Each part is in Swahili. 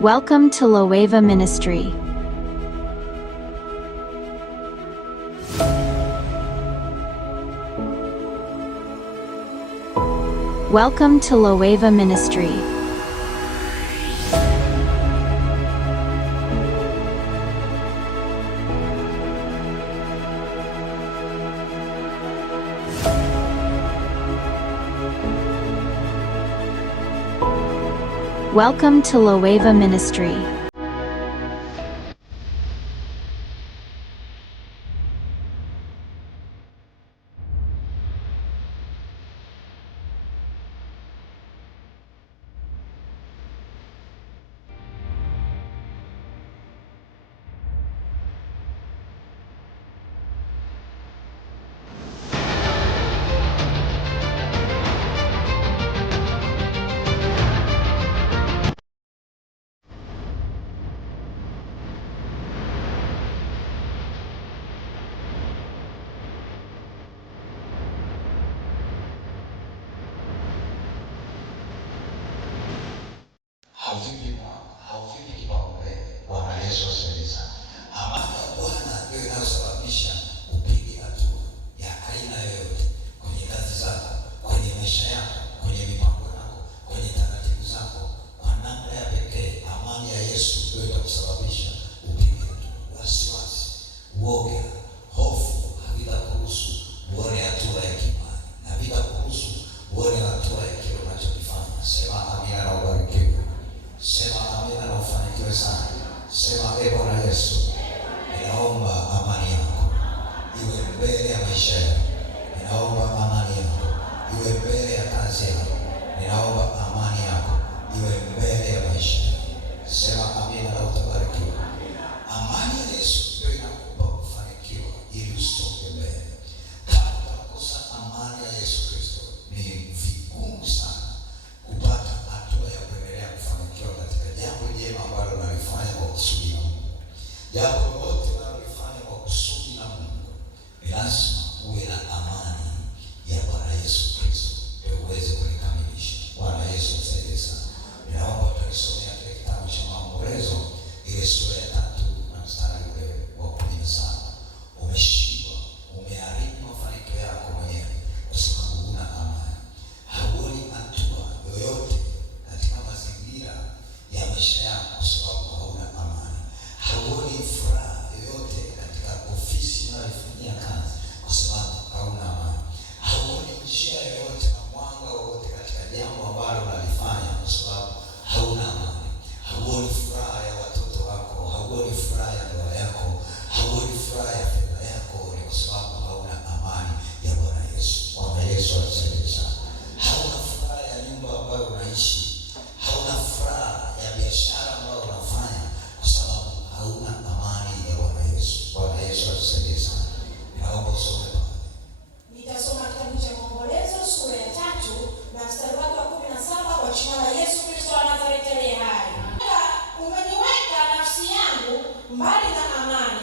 Welcome to Loeva Ministry. Welcome to Loeva Ministry. Welcome to Loeva Ministry. Hauvipi kipaumbele. Bwana Yesu asifiwe sana. Amani ya Bwana ndio inayosababisha upige hatua ya aina yoyote kwenye kazi zako, kwenye maisha yako, kwenye mipango yako, kwenye taratibu zako. Kwa namna ya pekee, amani ya Yesu ndio itakusababisha upige hatua. Wasiwasi, uoga, hofu havitakuruhusu uone hatua ya kimani, na havitakuruhusu uone hatua ya kile unachokifanya. Sema amina na ubarikiwe. Sema amina na ufanikiwe sana. Sema Bwana Yesu, ninaomba amani yako iwe mbele ya maisha yako. Ninaomba amani yako iwe mbele ya kazi yako. Ninaomba amani yako iwe mbele ya maisha yako. Sema amina na utabarikiwa. Amani ya Yesu ndio inakupa kufanikiwa ili usonge mbele. Kama utakosa amani ya Yesu Kristo, ni vigumu sana kupata hatua ya kuendelea kufanikiwa katika jambo jema ambalo unalifanya kwa kusudi la Mungu. Jambo lolote unalofanya kwa kusudi la Mungu, ni lazima uwe na amani ya Bwana Yesu Kristo ndio uweze kulikamilisha. Bwana Yesu msaidie sana. Ninaomba tunisomea kile kitabu cha Maombolezo ile sura ya 3 na mstari ule wa 17. Umeshindwa, umeharibu mafanikio yako mwenyewe kwa sababu huna amani. Hauoni hatua yoyote katika mazingira ya maisha yako kwa sababu hauna amani. Hauoni furaha yoyote katika ofisi unayofanyia kazi kwa sababu hauna amani. Hauoni njia yoyote na mwanga wowote katika jambo ambalo unalifanya kwa sababu hauna amani. Hauoni furaha ya watoto wako, hauoni furaha ya ndoa yako, hauoni furaha ya fedha yako, ni kwa sababu hauna amani ya Bwana Yesu. Bwana Yesu atusaidie sana. Hauna furaha ya nyumba ambayo unaishi, hauna furaha ya biashara ambayo unafanya kwa sababu hauna amani ya Bwana Yesu. Bwana Yesu atusaidie sana. Naomba usome pale. Nitasoma kitabu cha Maombolezo sura ya 3 na mstari wake wa 17. Kwa jina la Yesu Kristo wa Nazareti aliye hai. Umeniweka nafsi yangu mbali na amani.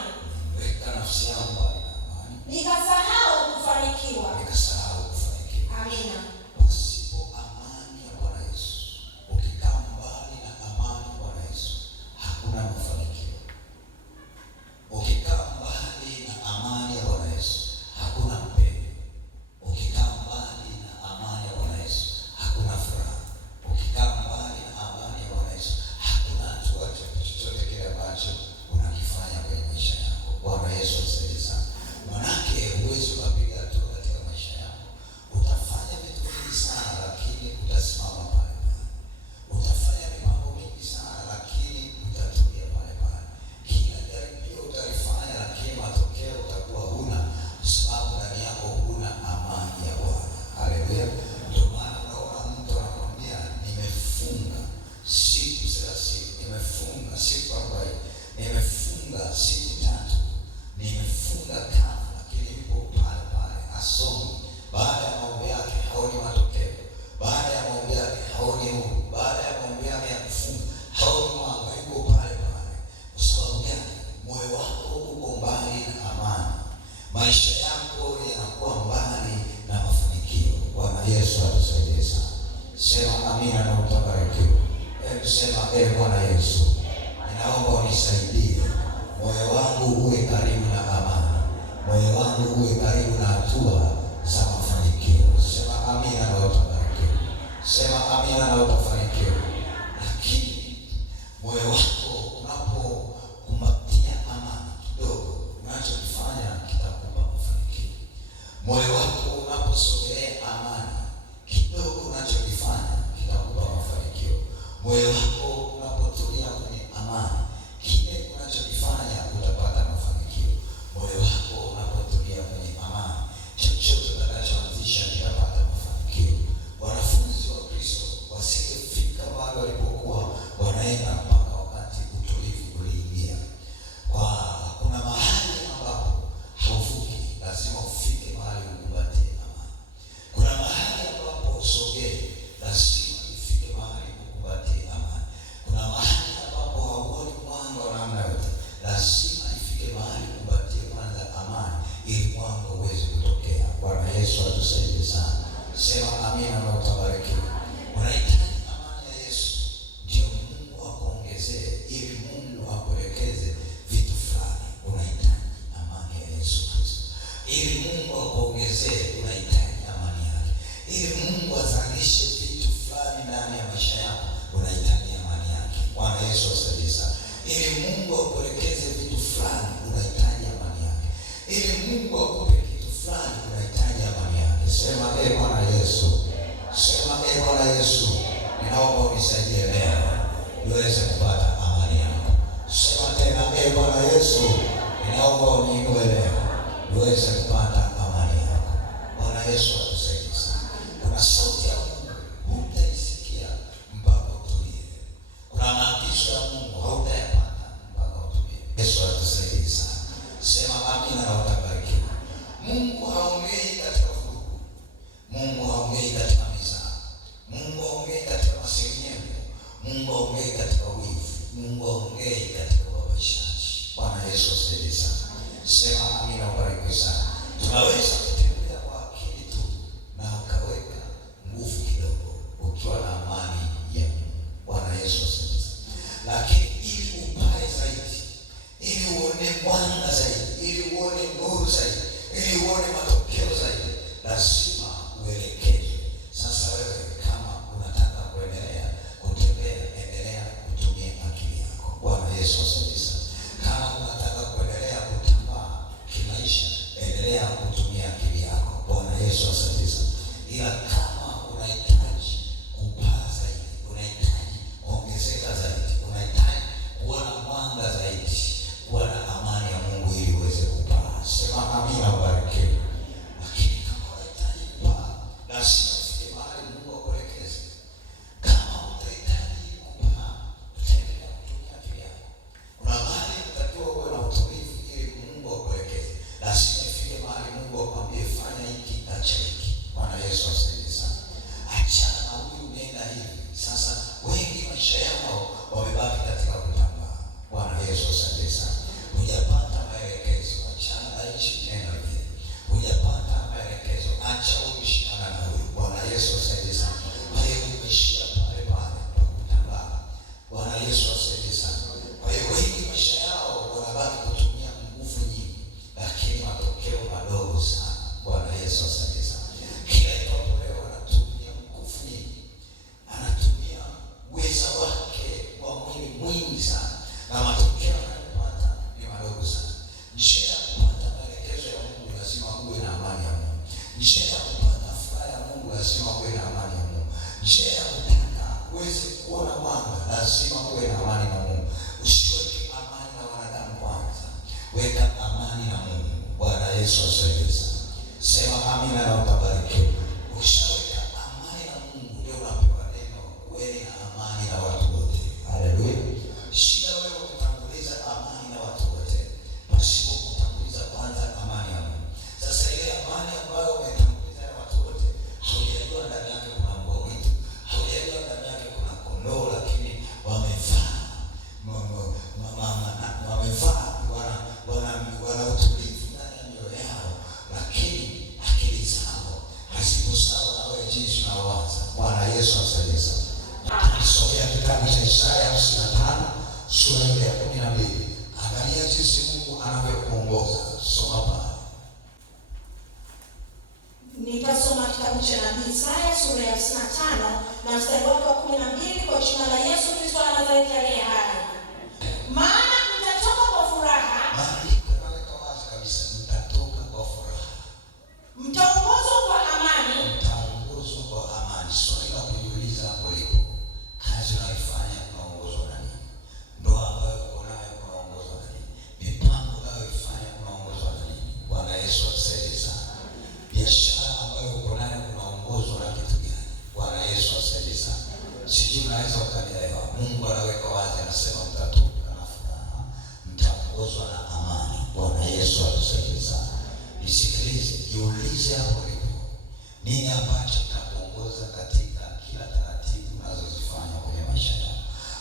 Weka nafsi yangu mbali na amani. Nikasahau kufanikiwa. Amina. Pasipo amani ya Bwana Yesu, ukikaa mbali na amani ya Bwana Yesu, hakuna mafanikio. Ukikaa mbali na amani ya Bwana Yesu, hakuna upendo. Ukikaa mbali na amani ya Bwana Yesu, hakuna furaha. Ukikaa mbali na amani ya Bwana Yesu, hakuna hatua chochote kile ambacho unakifanya kwenye maisha yako. Bwana Yesu asaidie sana. Manake huwezi ukapiga hatua katika maisha yako. Utafanya vitu vingi sana lakini utasimama pale pale. Utafanya mipango mingi sana lakini utatulia pale pale. Kila jaribio utalifanya lakini matokeo utakuwa huna, kwa sababu ndani yako huna amani ya Bwana. Haleluya. Ndio maana unaona mtu anakwambia nimefunga siku 30, nimefunga siku 40, nimefunga siku 3, nimefunga kama, lakini yuko pale pale asomi. Baada ya maombi yake haoni matokeo. Baada ya maombi yake haoni huru. Baada ya maombi yake ya kufunga haoni mwanga, yuko pale pale. Kwa sababu gani? Moyo wako uko mbali na amani. Maisha yako yanakuwa mbali na mafanikio. Bwana Yesu atusaidie sana. Sema amina na utabarikiwa. kusema Bwana Yesu, ninaomba unisaidie moyo wangu uwe karibu na amani, moyo wangu uwe karibu na hatua za mafanikio. Sema amina na utafanikiwa. Sema amina na utafanikiwa. Lakini moyo wako unapokumbatia amani kidogo, unachokifanya kitakupa mafanikio. Moyo wako unaposogelea amani kidogo, unachokifanya kitakupa mafanikio. Moyo wako unapotulia kwenye amani, kile unachokifanya utapata mafanikio. Moyo wako unapotulia kwenye amani, chochote utakachoanzisha kitapata mafanikio. Wanafunzi wa Kristo wasingefika mahali walipokuwa wanaenda mpaka wakati utulivu uliingia. Kuna mahali ambapo hauvuki, lazima ufike mahali ukumbatie amani. Kuna mahali ambapo usogee, lazima ifike mahali ukumbatie amani. Kuna mahali ambapo hauoni mwanga wa namna yote, lazima ifike mahali ukumbatie kwanza amani, ili mwanga uweze kutokea. Bwana Yesu atusaidie sana. Sema amina na utabariki. Unahitaji amani ya Yesu, ndio Mungu akuongezee, ili Mungu akuelekeze vitu fulani. Unahitaji amani ya Yesu Kristo, ili Mungu akuongezee. Unahitaji amani yake, ili Mungu azalishe vitu fulani ndani ya maisha yako. Unahitaji amani yake. Bwana Yesu asaidie sana. Ili Mungu akuelekeze vitu fulani, unahitaji amani yake. Ili Mungu akupe kitu fulani, unahitaji amani yake. Sema Bwana Yesu. Sema Bwana Yesu, ninaomba unisaidie leo niweze kupata amani yako. Sema tena Bwana Yesu, ninaomba uniinue leo niweze kupata amani yako. Bwana Yesu atusaidie sana. Kuna sauti ya Mungu hutaisikia mpaka utulie. Kuna maagizo ya Mungu hautayapata mpaka utulie. Yesu atusaidie sana. Sema amina na utabarikiwa. Mungu haongei katika vurugu. Mungu haongei katika mizaa. Mungu haongei katika masengenyo. Mungu haongei katika wivu. Mungu haongei katika ubabaishaji. Bwana Yesu asaidie sana. Sema amina, ubarikiwe sana. Tunaweza kutembea kwa akili tu na ukaweka nguvu kidogo ukiwa na amani ya Mungu. Bwana Yesu asaidie sana. Lakini ili upae zaidi, ili uone mwanga zaidi, ili uone nuru zaidi, ili uone matokeo zaidi, lazima uelekezwe. Sasa wewe kama unataka kuendelea kutembea, endelea kutumia akili yako. Bwana Yesu asaidie sana. Kama unataka kuendelea kutambaa kimaisha, endelea kutumia akili yako. Bwana Yesu asaidie sana. Ila kama unahitaji kupaa zaidi, unahitaji kuongezeka zaidi, unahitaji kuona mwanga zaidi, kuwa na amani ya Mungu ili uweze kupaa. Sema amina, ubarikiwe. Lakini kama unahitaji kupaa, lazima ufike mahali Mungu akuelekeze. Kama utahitaji kupaa, utaendelea kutumia akili yako. Kuna mahali unatakiwa uwe na utulivu ili Mungu akuelekeze. Lazima ifike mahali Mungu akwambie fanya hiki, acha hiki. Bwana Yesu asaidie sana. Achana na huyu, nenda hivi. Sasa wengi maisha yao wamebaki katika kutambaa. Bwana Yesu asaidie sana. Hujapata maelekezo, achana na hichi, nenda vile. Hujapata maelekezo, acha huyu, shikana na huyu. Bwana Yesu asaidie sana. Kwa hiyo umeishia pale pale pa kutambaa. Bwana Yesu asaidie sana. Kwa hiyo wengi maisha yao wanabaki kutumia nguvu nyingi, lakini matokeo madogo sana. Bwana Yesu asaidie sana. Kila itwapo leo anatumia nguvu nyingi, anatumia uweza wake wa mwili mwingi sana, na matokeo anayopata ni madogo sana. Njia ya kupata maelekezo ya Mungu lazima uwe na amani ya Mungu. Njia ya kupata furaha ya Mungu lazima uwe na amani ya Mungu. Njia ya kutaka uweze kuona mwanga lazima uwe na amani na Mungu. Usiweke amani na wanadamu kwanza, weka amani na Mungu. Bwana Yesu asaidie sana. Sema amina na utabarikiwa. Ukishaweka amani na Mungu, ndio unapewa neno uwe na amani na watu wote. Haleluya. Shida wewe kutanguliza amani na watu wote, pasipo kutanguliza kwanza amani ya Mungu. Sasa ile amani ambayo umetanguliza ya watu wote, haujajua ndani yake kuna mbwa mwitu, haujajua ndani yake kuna kondoo, lakini wamevaa wana utulivu ndani ya mioyo yao, lakini akili zao jina la Yesu Kristo wa Nazareti aliye hai. Maana mtatoka kwa furaha. Maandiko yanaweka wazi kabisa, mtatoka kwa furaha. Mtaongozwa kwa amani. Mtaongozwa kwa amani. Swali la kujiuliza hapo lipo, kazi unayoifanya unaongozwa na nini? Ndoa ambayo uko nayo unaongozwa na nini? Mipango unayoifanya unaongozwa na nini? Bwana Yesu atusaidie sana. Biashara ambayo uko nayo unaongozwa na kitu gani? Bwana Yesu atusaidie sana. Sijui unaweza ukanielewa. Mungu anaweka wazi, anasema mtatoka na furaha, mtaongozwa na amani. Bwana Yesu atusaidie sana. Nisikilize, jiulize hapo ulipo, nini ambacho kinakuongoza katika kila taratibu unazozifanya kwenye maisha yako?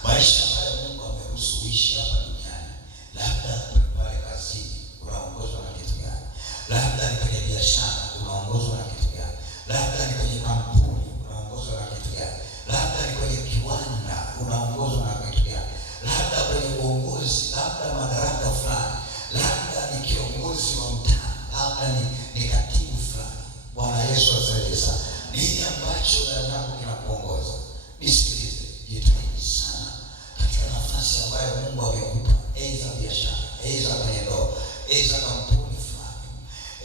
Maisha ambayo Mungu ameruhusu uishi hapa duniani, labda pale kazini unaongozwa na kitu gani? Labda ni kwenye biashara unaongozwa na kitu gani? Labda ni kwenye kampuni unaongozwa na kitu gani? Labda ni kwenye kiwanda unaongozwa na kitu gani? Labda kwenye uongozi, labda madaraka fulani, labda ni kiongozi wa mtaa, labda ni katibu fulani. Bwana Yesu atusaidie sana. Nini ambacho ndani yako kinakuongoza? Nisikilize, jitahidi sana katika nafasi ambayo Mungu amekupa, aidha biashara, aidha kwenye ndoa, aidha kampuni fulani,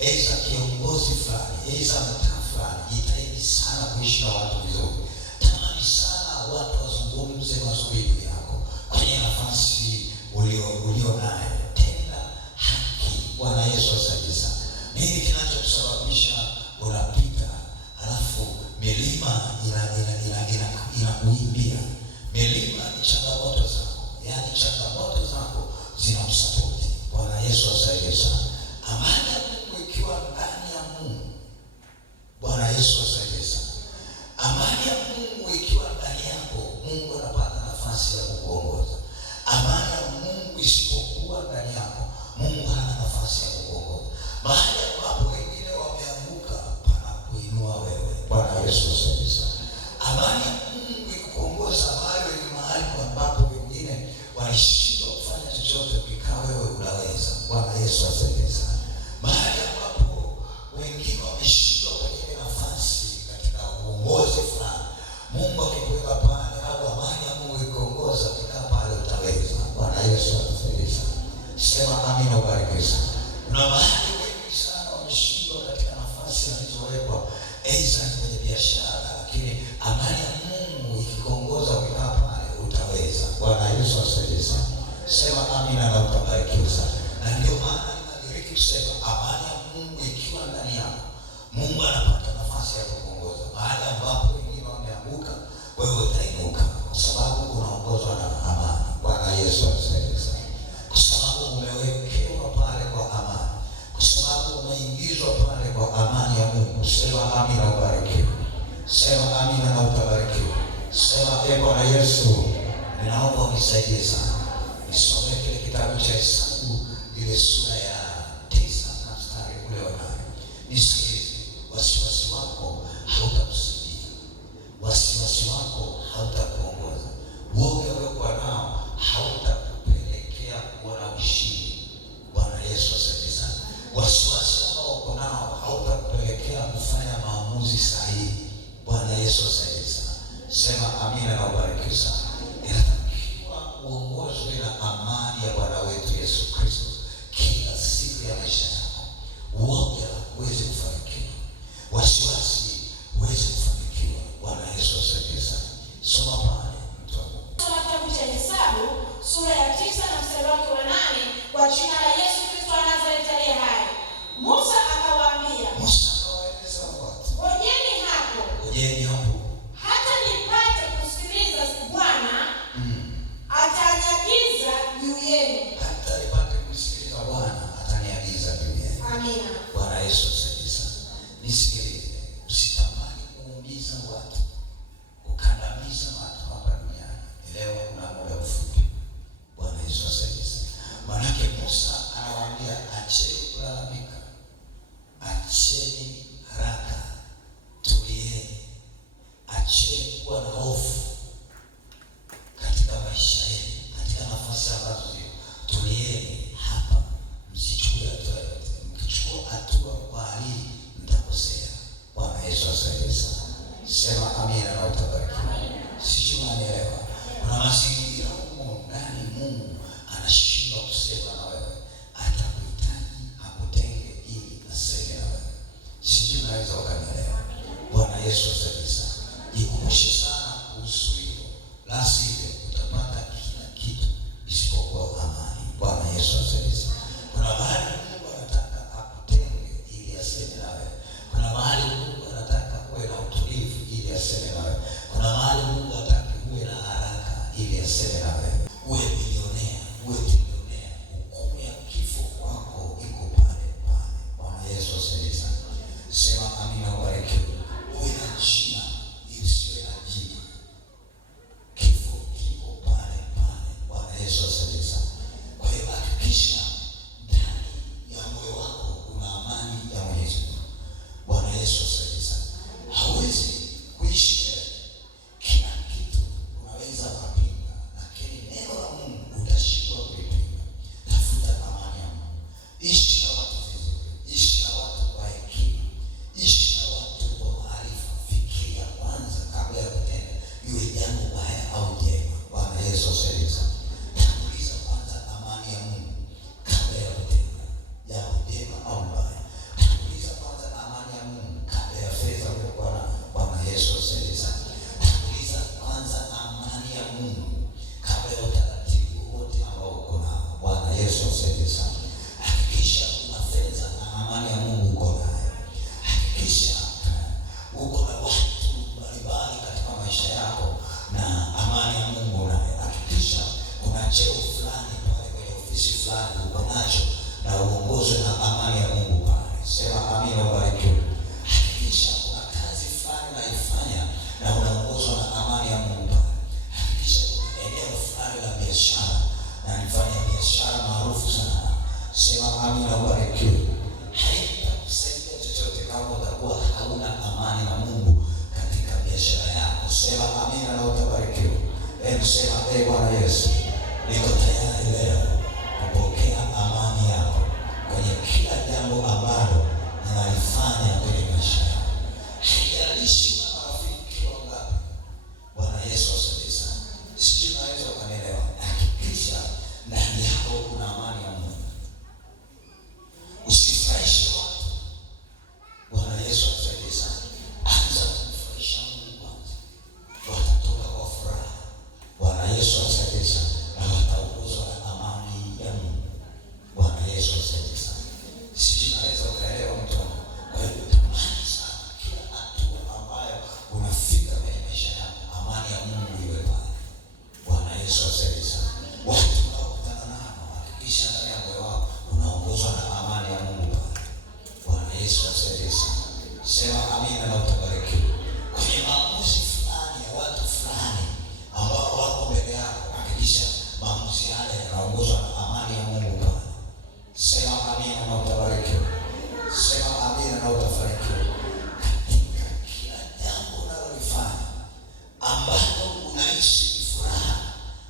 aidha kiongozi fulani, aidha mtaa fulani. Jitahidi sana kuishi na watu vizuri. Tamani sana watu wazungumze mazuri juu yako kwenye nafasi ulio nayo. Tenda haki. Bwana Yesu atusaidie sana. Nini kinachokusababisha unapita alafu milima inakuimbia? Milima ni changamoto zako, yaani changamoto zako zinakusapoti. Bwana Yesu atusaidie sana. Amani ya Mungu ikiwa ndani ya Mungu. Bwana Yesu atusaidie sana. Amani ya Mungu ikiwa ndani yako, Mungu anapata nafasi ya kukuongoza. Amani ya Mungu isipokuwa ndani yako, Mungu hana nafasi ya kukuongoza. Mahali ambapo wengine wameanguka, panakuinua wewe. Bwana Yesu atusaidie sana. Amani ya Mungu ikuongoza mahali ambapo wengine walishindwa kufanya chochote, ukikaa wewe unaweza. Bwana Yesu atusaidie sana. Mahali ambapo wengine wameshindwa kwenye nafasi katika uongozi fulani, Mungu akikuweka pale, au amani ya Mungu ikuongoza, ukikaa pale utaweza. Bwana Yesu atusaidie sana. Sema amina, ubarikiwe sana. Kuna mahali wengi sana wameshindwa katika nafasi walizowekwa, aidha kwenye biashara, lakini amani ya Mungu ikikuongoza, ukikaa pale utaweza. Bwana Yesu atusaidie sana. Sema amina na utabarikiwa sana. Na ndio maana ninadiriki kusema amani ya Mungu ikiwa ndani yako, Mungu anapata nafasi ya kukuongoza. Mahali ambapo wengine wameanguka, wewe utainuka, kwa sababu unaongozwa na amani. Bwana Yesu atusaidie sana. Kwa sababu umewekewa pale kwa amani, kwa sababu umeingizwa pale kwa amani ya Mungu. Sema amina, ubarikiwe. Sema amina na utabarikiwa. Sema Bwana Yesu, ninaomba unisaidie sana. Nisome kile kitabu cha Hesabu, ile sura ya 9 na mstari ule wa 8. Nisikilize, wasiwasi wako hautakusaidia. Wasiwasi wako hautakuongoza. Woga uliokuwa nao hautakupelekea kuwa na ushindi. Bwana Yesu atusaidie sana. Wasiwasi ambao uko nao hautakupelekea kufanya maamuzi sahihi. Bwana Yesu atusaidie sana. Sema amina na ubarikiwe sana. Inatakiwa uongozwe na amani ya Bwana wetu Yesu Kristo kila siku ya maisha yako. Woga huwezi kufanikiwa. Mungu kabla ya utaratibu wote ambao uko nao. Bwana Yesu asifiwe sana. Hakikisha una fedha na amani ya Mungu uko nayo. Hakikisha uko na watu mbalimbali katika maisha yako na amani ya Mungu nayo. Hakikisha kuna cheo fulani pale kwenye ofisi fulani uko nacho na uongozwe na amani ya Mungu pale. Sema amina, ubarikiwe. Hakikisha kuna kazi fulani unaifanya na unaongozwa na amani ya Mungu pale. Hakikisha kuna eneo fulani la biashara na nifanya biashara maarufu sana. Sema amina, ubarikiwe. Haitakusaidia chochote kama utakuwa hauna amani na Mungu katika biashara yako. Sema amina na utabarikiwa. Sema Bwana Yesu, niko tayari leo kupokea amani yako kwenye kila jambo ambalo ninalifanya kwenye maisha yangu. Haijalishi una marafiki wangapi. Bwana Yesu asifiwe sana. Sijui unaweza ukanielewa. Hakikisha ndani yako kuna amani ya Mungu. Usifurahishe watu. Bwana Yesu asifiwe sana. Anza kumfurahisha Mungu kwanza. Watatoka kwa furaha. Bwana Yesu asifiwe sana. Na wataongozwa na amani ya Mungu. Bwana Yesu asifiwe sana. Sijui naweza ukaelewa mtu wangu. Kwa hiyo tamani sana kila hatua ambayo unafika kwenye maisha yako, amani ya Mungu iwe pale. Bwana Yesu asifiwe sana. Watu unaokutana nao, hakikisha ndani ya moyo wako unaongozwa na amani ya Mungu pale. Bwana Yesu asifiwe sana. Sema amina na utabarikiwa. Kwenye maamuzi fulani ya watu fulani ambao wako mbele yako, hakikisha maamuzi yale yanaongozwa na amani ya Mungu pale. Sema amina na utabarikiwa. Sema amina na utafanikiwa. Katika kila jambo unalolifanya ambalo unaishi furaha,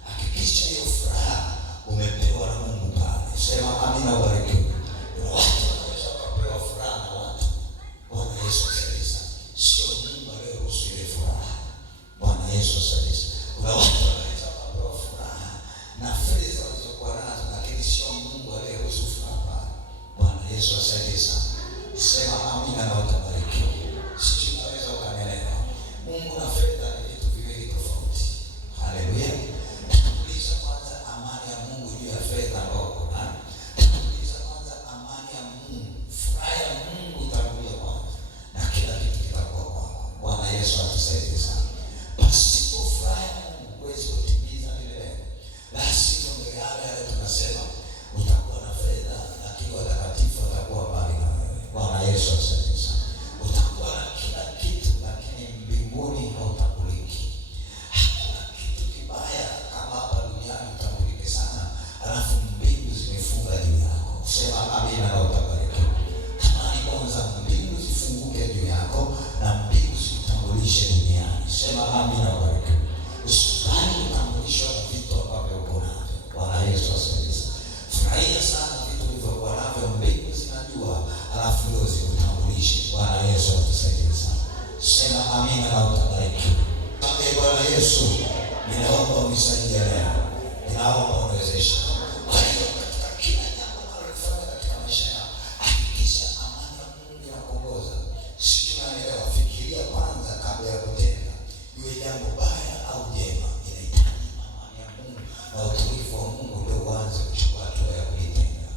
hakikisha hiyo furaha umepewa na Mungu pale. Sema amina, ubarikiwe. Kuna watu wanaweza kupewa furaha na watu. Bwana Yesu asifiwe sana. Sio Mungu aliyeruhusu ile furaha. Bwana Yesu asifiwe sana. Kuna watu wanaweza kupewa furaha na fedha walizokuwa nazo, lakini sio Mungu aliyeruhusu furaha. Bwana Yesu asifiwe sana. Sema amina na utabarikiwa. Sijui unaweza ukanielewa. Mungu na fedha ni vitu viwili tofauti. Haleluya. Tanguliza kwanza amani ya Mungu juu ya fedha ambayo uko nayo. Tanguliza kwanza amani ya Mungu. Furaha ya Mungu itangulia kwanza na kila kitu kitakuwa kwako. Bwana Yesu atusaidie sana. Pasipo furaha ya Mungu huwezi kutimiza lile lengo. Basi ndio yale tunasema utakuwa na fedha lakini watakatifu watakuwa mbali na wewe. Bwana Yesu asifiwe sana. Utakuwa na kila kitu lakini mbinguni hautambuliki. Hakuna kitu kibaya kama hapa duniani utambulike sana, alafu mbingu zimefunga juu yako. Sema amina na utabarikiwa. Tamani kwanza mbingu zifunguke juu yako na mbingu zikutambulishe duniani. Sema amina na ubarikiwe. Usikubali kutambulishwa na vitu ambavyo uko navyo. Bwana Yesu asifiwe sana. Furahia sana vitu ulivyokuwa navyo, mbingu zinajua, alafu ndio zikutambulishe. Bwana Yesu atusaidie sana. Sema amina na utabarikiwa. Bwana Yesu, ninaomba unisaidie leo. Ninaomba uniwezeshe. Kwa hiyo katika kila jambo unalofanya katika maisha yako, hakikisha amani ya Mungu inakuongoza. Sijui unanielewa. Fikiria kwanza kabla ya kutenda. Iwe jambo baya au jema, inahitaji amani ya Mungu na utulivu wa Mungu ndio uanze kuchukua hatua ya kulitenda.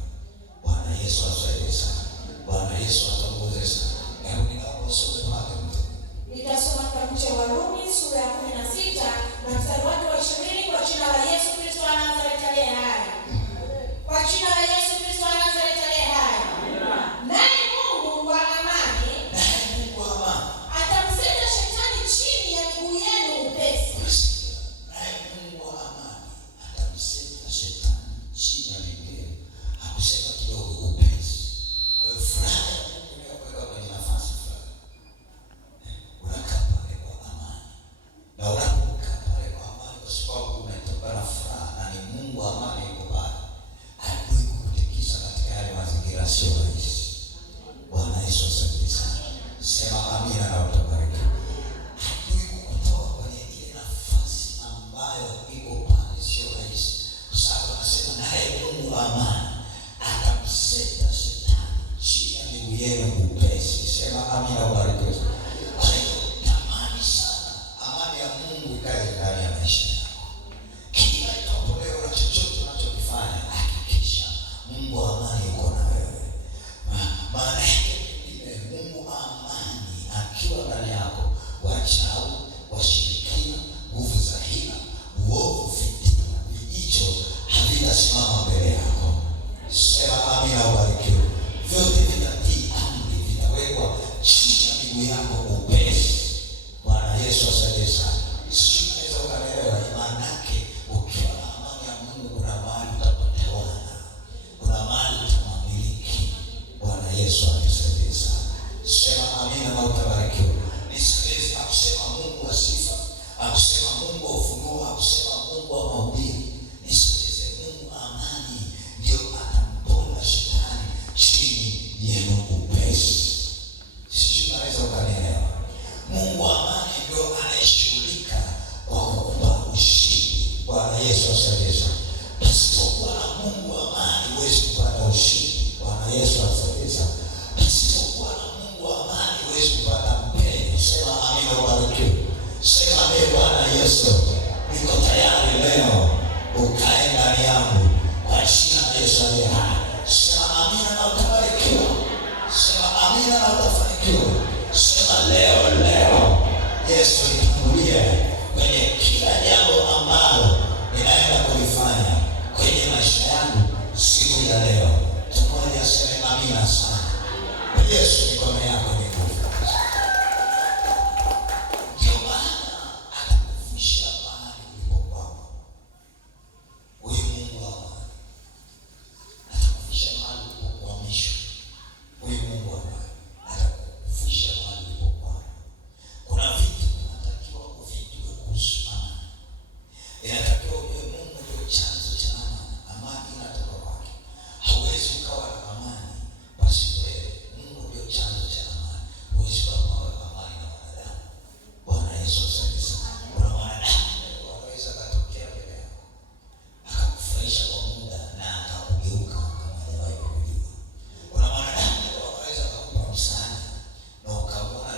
Bwana Yesu asifiwe sana. Bwana Yesu atuongoze sana. Hebu ninaomba usome pale mtu. Nitasoma kitabu cha Warumi sura ya 16 na mstari wake wa 20 kwa jina la Yesu Kristo wa Nazareti aliye hai. nisipokuwa mahubiri, nisikilize, Mungu wa amani ndio atamponda shetani chini yenu upesi. Sisi tunaweza ukanielewa. Mungu wa amani ndio anayeshughulika kwa kukupa ushindi. Bwana Yesu asifiwe. Pasipokuwa na Mungu wa amani huwezi kupata ushindi. Bwana Yesu asifiwe. Pasipokuwa na Mungu wa amani huwezi kupata mpenyo. Sema amina, ubarikiwe. Sema Bwana Yesu, niko tayari leo ukae ndani yangu kwa jina la Yesu aliye hai. Sema amina na utabarikiwa. Sema amina na utafanikiwa. Sema leo Yesu nitangulie kwenye kila jambo ambalo ninaenda kulifanya kwenye maisha yangu siku ya leo. Tumoja sema amina sana. Yesu mikono yako ni nguvu. Ndio maana atakufisha mahali ulipokwama. Huyu Mungu wa amani atakufisha mahali ulipokwamishwa. Huyu Mungu wa amani atakufisha mahali ulipokwama. Kuna vitu unatakiwa uvijue kuhusu amani. Inatakiwa ujue Mungu ndio chanzo cha amani. Amani inatoka kwake. Hauwezi ukawa na amani pasipo yeye. Mungu ndio chanzo cha amani. Huwezi kuwa na amani na wanadamu. Bwana Yesu asifiwe. Kuna wanadamu wanaweza katokea mbele yako akakufurahisha kwa muda na akakugeuka kama hajawahi kukujua. Kuna wanadamu wanaweza kukupa msaada na ukaona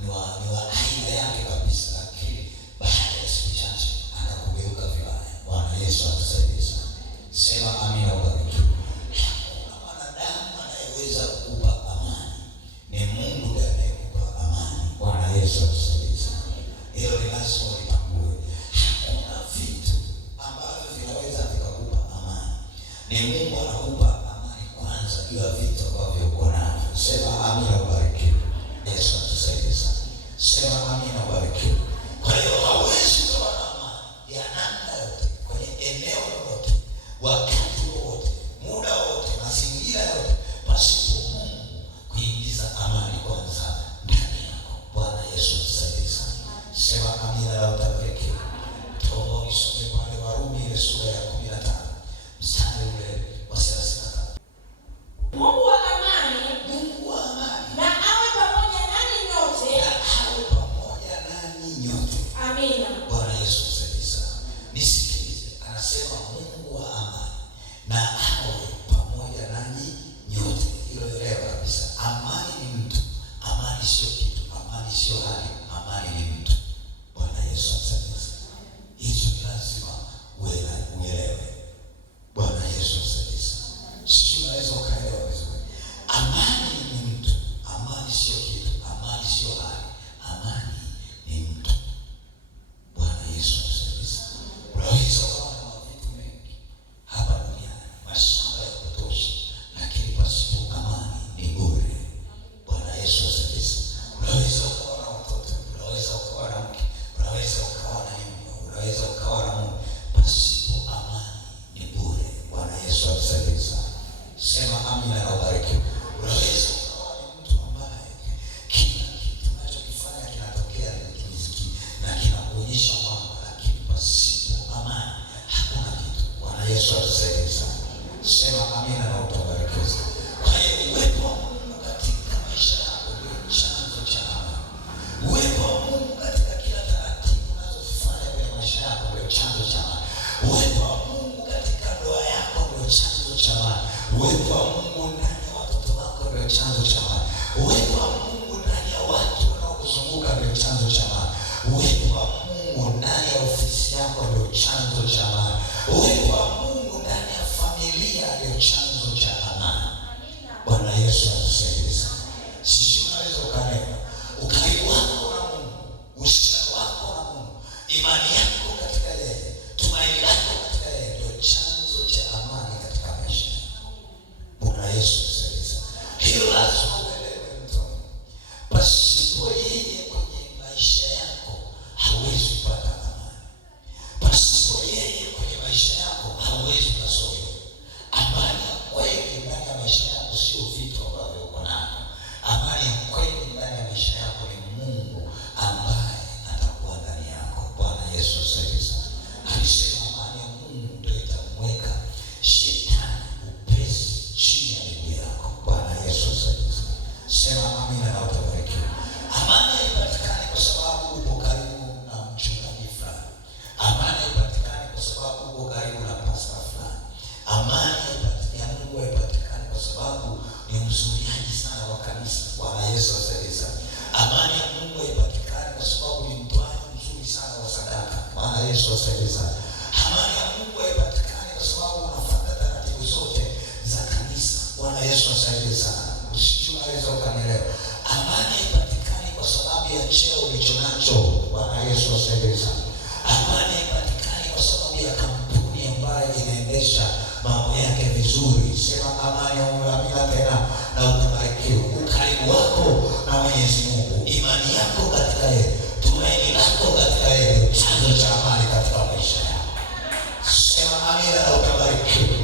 ni wa aina yake kabisa, lakini baada ya siku chache akakugeuka vibaya. Bwana Yesu atusaidie sana. Sema amina, ubarikiwe. Hakuna mwanadamu anayeweza kukupa amani, ni Mungu ndiye anayekupa amani. Bwana Yesu atusaidie sana. Hilo ni lazima ulitambue. Hakuna vitu ambavyo vinaweza vikakupa amani, ni Mungu anakupa amani kwanza juu ya vitu ambavyo uko navyo. Sema amina, ubarikiwe. Yesu atusaidie sana. Sema amina, ubarikiwe. Kwa hiyo hauwezi kuwa na amani ya namna yote kwenye eneo lolote, wakati wote, muda wote, mazingira yote, pasipo Mungu kuingiza amani kwanza ndani yako. Bwana Yesu atusaidie sana. Sema amina na utabarikiwe. Tuombe nisome pale Warumi ile sura ya 15 mstari ule wa 35. Mungu wa amani Mungu wa amani na awe pamoja nanyi nyote. na awe pamoja nanyi nyote. Amina. Bwana Yesu asifiwe sana. Nisikilize, anasema Mungu wa amani na awe pamoja nanyi nyote. Hilo elewa kabisa. Amani ni mtu. Amani sio kitu. Amani sio hali. Amani ni mtu. Bwana Yesu asifiwe sana. Hizo ni lazima uelewe. Bwana Yesu asifiwe sana. Sisi unaweza ukaelewa vizuri. Amani ni mtu. Amani sio kitu. Amani sio hali. Amani ni mtu. Bwana Yesu asifiwe sana. Unaweza ukawa na vitu mengi hapa duniani, mashamba ya kutosha, lakini pasipo amani ni bure. Bwana Yesu asifiwe sana. Unaweza ukawa na watoto, unaweza ukawa na mke, unaweza ukawa na nyumba, unaweza ukawa na Mungu, pasipo amani ni bure. Bwana Yesu asifiwe sana. Sema amina na ubarikiwe. Unaweza ukawa ni mtu ambaye kila kitu unachokifanya kinatokea ni riziki na kinakuonyesha mwanga, lakini pasipo amani hakuna kitu. Bwana Yesu atusaidie sana. Sema amina na utabarikiwa. Kwa hiyo uwepo wa Mungu katika maisha yako ndio chanzo cha amani. Uwepo wa Mungu katika kila taratibu unazofanya kwenye maisha yako ndio chanzo cha amani. Uwepo wa Mungu katika ndoa yako ndio chanzo cha amani. Uwepo wa Mungu ndani ya watoto wako ndio chanzo cha amani. Uwepo wa Mungu ndani ya watu wanaokuzunguka ndio chanzo cha amani. Uwepo wa Mungu ndani ya ofisi yako ndio chanzo cha amani. Uwepo wa Mungu ndani ya familia ndio chanzo cha Yesu asaidie sana. Amani ya Mungu haipatikani kwa sababu unafuata taratibu zote za kanisa. Bwana Yesu asaidie sana. Unaweza ukanielewa. Amani haipatikani kwa sababu ya cheo ulicho nacho. Bwana Yesu asaidie sana. Amani haipatikani kwa sababu ya kampuni ambayo inaendesha mambo yake vizuri. Sema amani ya Mungu amina tena na utabarikiwa. Ukaribu wako na Mwenyezi Mungu, imani yako katika yeye, tumaini lako katika yeye, chanzo cha amani katika maisha yako. Sema amina na utabarikiwa.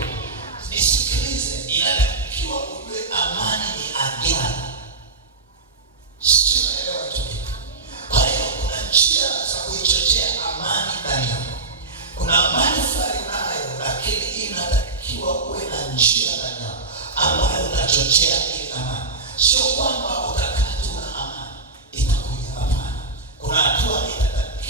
Nisikilize, inatakiwa ujue amani ni agano. Sio elewa tu. Kwa hiyo kuna njia za kuichochea amani ndani yako. Kuna amani fulani nayo, lakini inatakiwa uwe na njia ndani yako ambayo utachochea ile amani. Sio kwamba utakaa tu na amani itakuja, hapana. Kuna hatua itatakiwa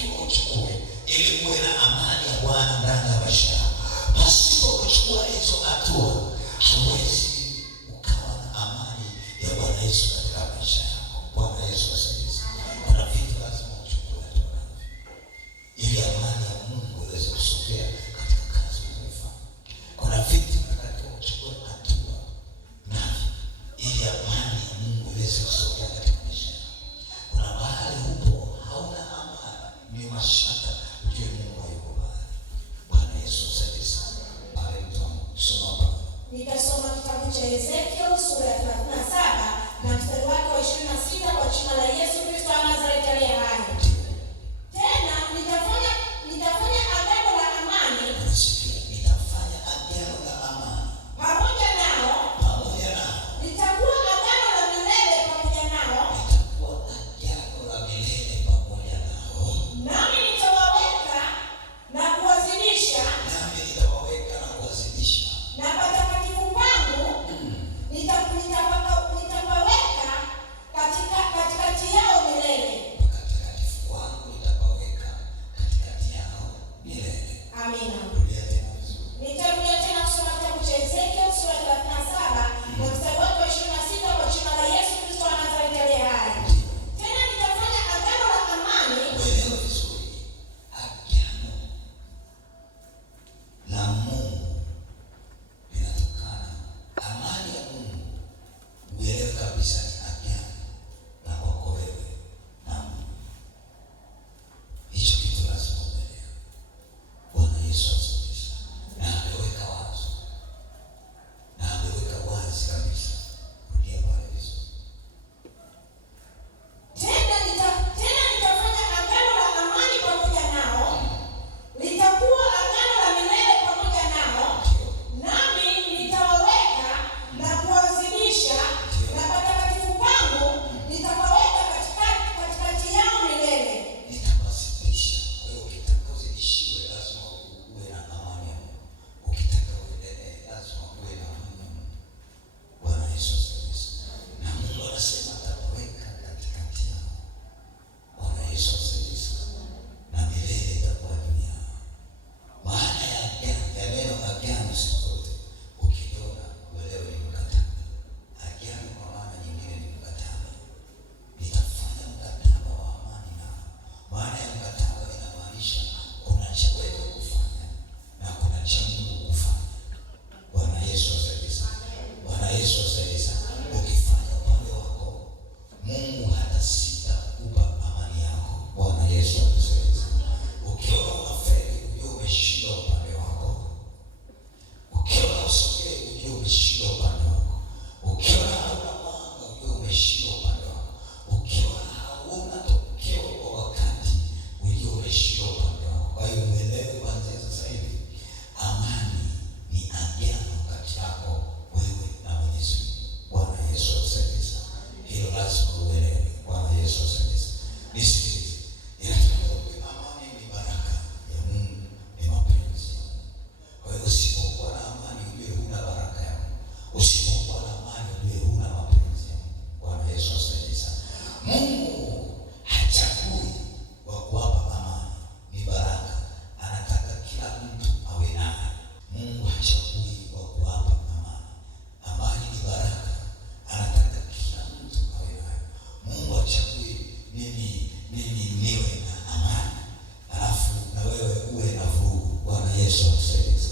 Yesu atusaidie.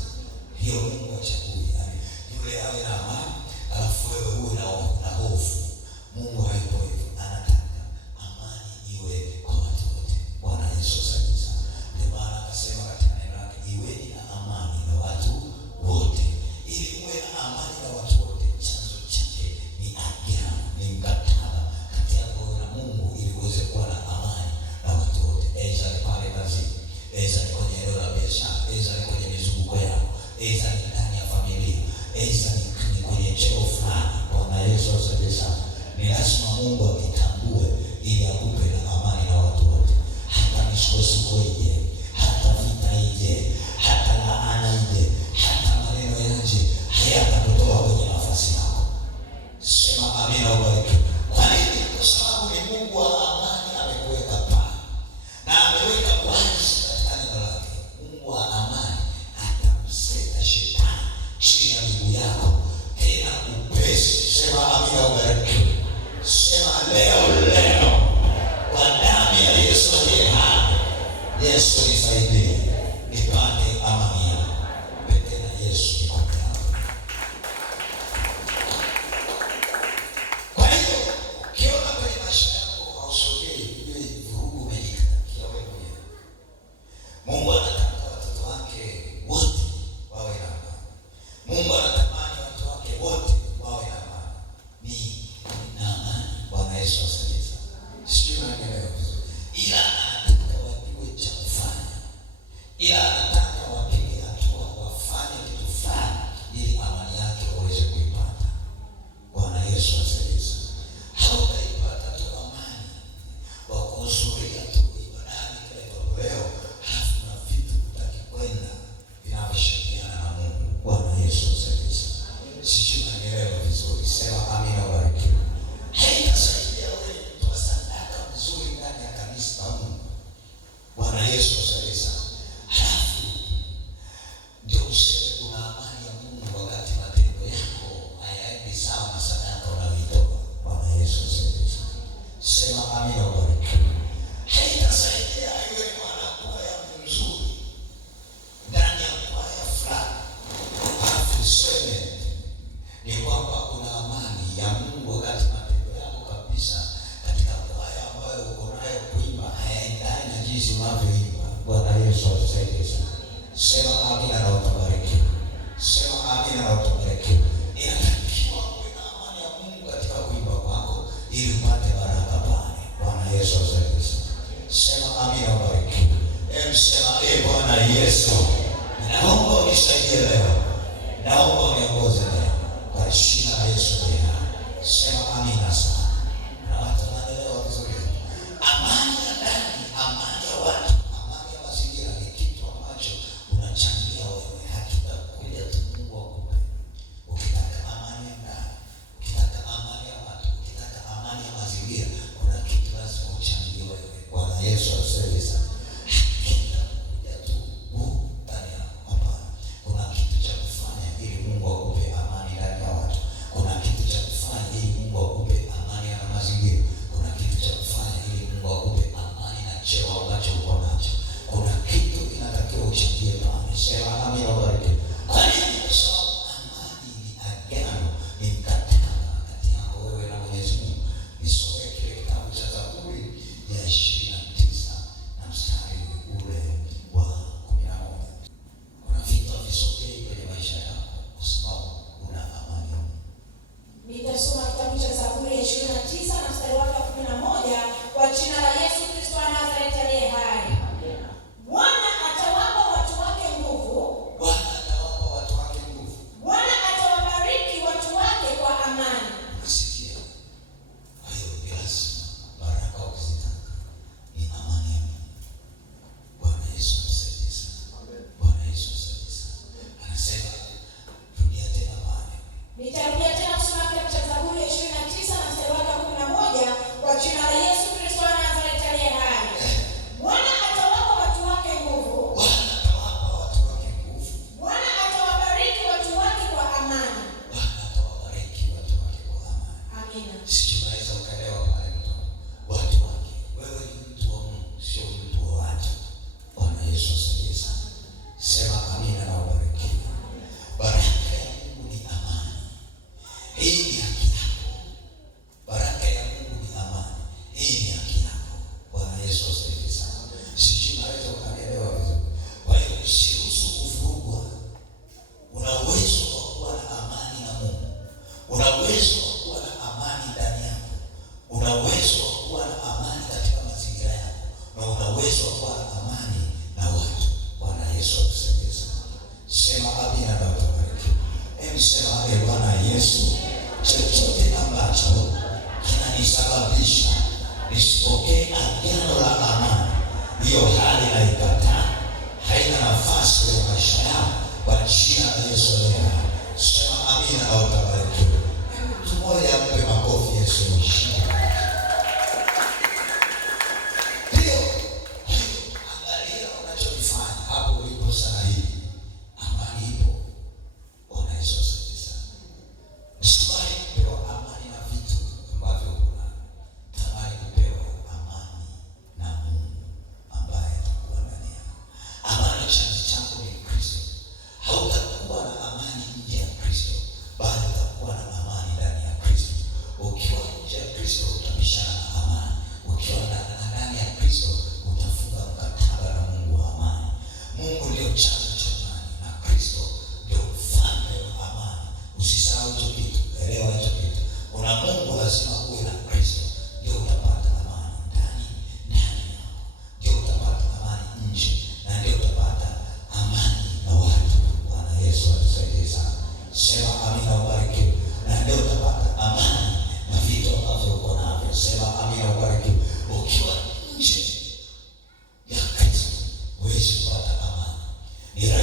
Hiyo Mungu achagui, yani yule awe na amani alafu wewe uwe na hofu. Mungu hayupo hivyo, anataka amani iwe kwa watu wote. Bwana Yesu atusaidie sana. Ndio maana akasema katika neno lake, iweni na amani na watu wote. Ili uwe na amani na watu wote, chanzo chake ni agano, ni mkataba kati yako na Mungu, ili uweze kuwa na amani na watu wote. Eza ni pale kazini, eza ni kwenye eneo la biashara, eza ni kwenye mizunguko yako, eza ni ndani ya familia, eza ni kwenye cheo fulani. Bwana Yesu asifiwe sana. Ni lazima Mungu akitambue ili akupe na amani na watu wote. Hata misukosuko ije, hata vita ije, hata laana ije, hata maneno yaje, hayatakutoa kwenye nafasi yako. Sema amina, ubarikiwe. Kwa nini? Kwa sababu ni Mungu wa amani amekuweka pale. Na ameweka wazi katika neno lake. Mungu wa amani atamseta shetani chini ya miguu yako tena upesi. Sema amina, ubarikiwe. Sema leo kwa damu ya Yesu aliye hai, Yesu nisaidie nipate amani yako. Pende na Yesu nipate amani. Kwa hiyo ukiona kwenye maisha yako hausogei, ujue vurugu umejitakia wewe mwenyewe. Mungu anataka watoto wake wote wawe na amani. Mungu anatamani watu wake wote wawe na amani. Ni na amani. Bwana Yesu asifiwe. Sijui unaelewa vizuri. Ila anataka wajue cha kufanya. Ila anataka wapige hatua, wafanye kitu fulani ili amani yake waweze kuipata. Bwana Yesu asifiwe. Hautaipata tu amani kwa kuzuia tu ibadani kile leo, halafu na vitu utakikwenda vinavyoshirikiana na Mungu. Bwana Yesu asifiwe. Sijui unaelewa vizuri. Sema amina, ubarikiwe. Haitasaidia wewe kutoa sadaka nzuri ndani ya kanisa la Mungu. Bwana Yesu asifiwe. Halafu ndio useme kuna amani ya Mungu wakati matendo yako hayaendi sawa na sadaka unayoitoa. Bwana Yesu asifiwe. Sema amina, ubarikiwe. Haitasaidia iwe ni mwanakwaya mzuri ndani ya kwaya fulani, halafu useme ni kwamba kuna amani ya Mungu wakati matendo yako kabisa katika kwaya ambayo uko nayo kuimba hayaendani na jinsi unavyoimba. Bwana Yesu atusaidie sana. Sema amina na utabariki. Sema amina na utabariki. Inatakiwa uwe na amani ya Mungu katika kuimba kwako ili upate baraka pale. Bwana Yesu atusaidie sana. Sema amina, ubariki. Sema Bwana Yesu, naomba unisaidie leo. Naomba uniongoze leo. Kwa jina la Yesu tena. Sema amina sana. Na watu wanaelewa vizuri. Amani ya ndani, amani ya watu, amani ya mazingira ni kitu ambacho unachangia wewe. Hakitakuja tu Mungu akupe. Ukitaka amani ya ndani, ukitaka amani ya watu, ukitaka amani ya mazingira, kuna kitu lazima uchangie wewe. Bwana Yesu asifiwe sana. Hakitakuja tu ndani yako. Hapana. Kuna kitu cha kufanya ili Mungu akupe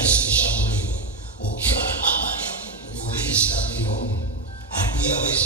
isishambuliwe. Ukiwa na amani ya Mungu ni ulinzi kamili wa Mungu, adui hawezi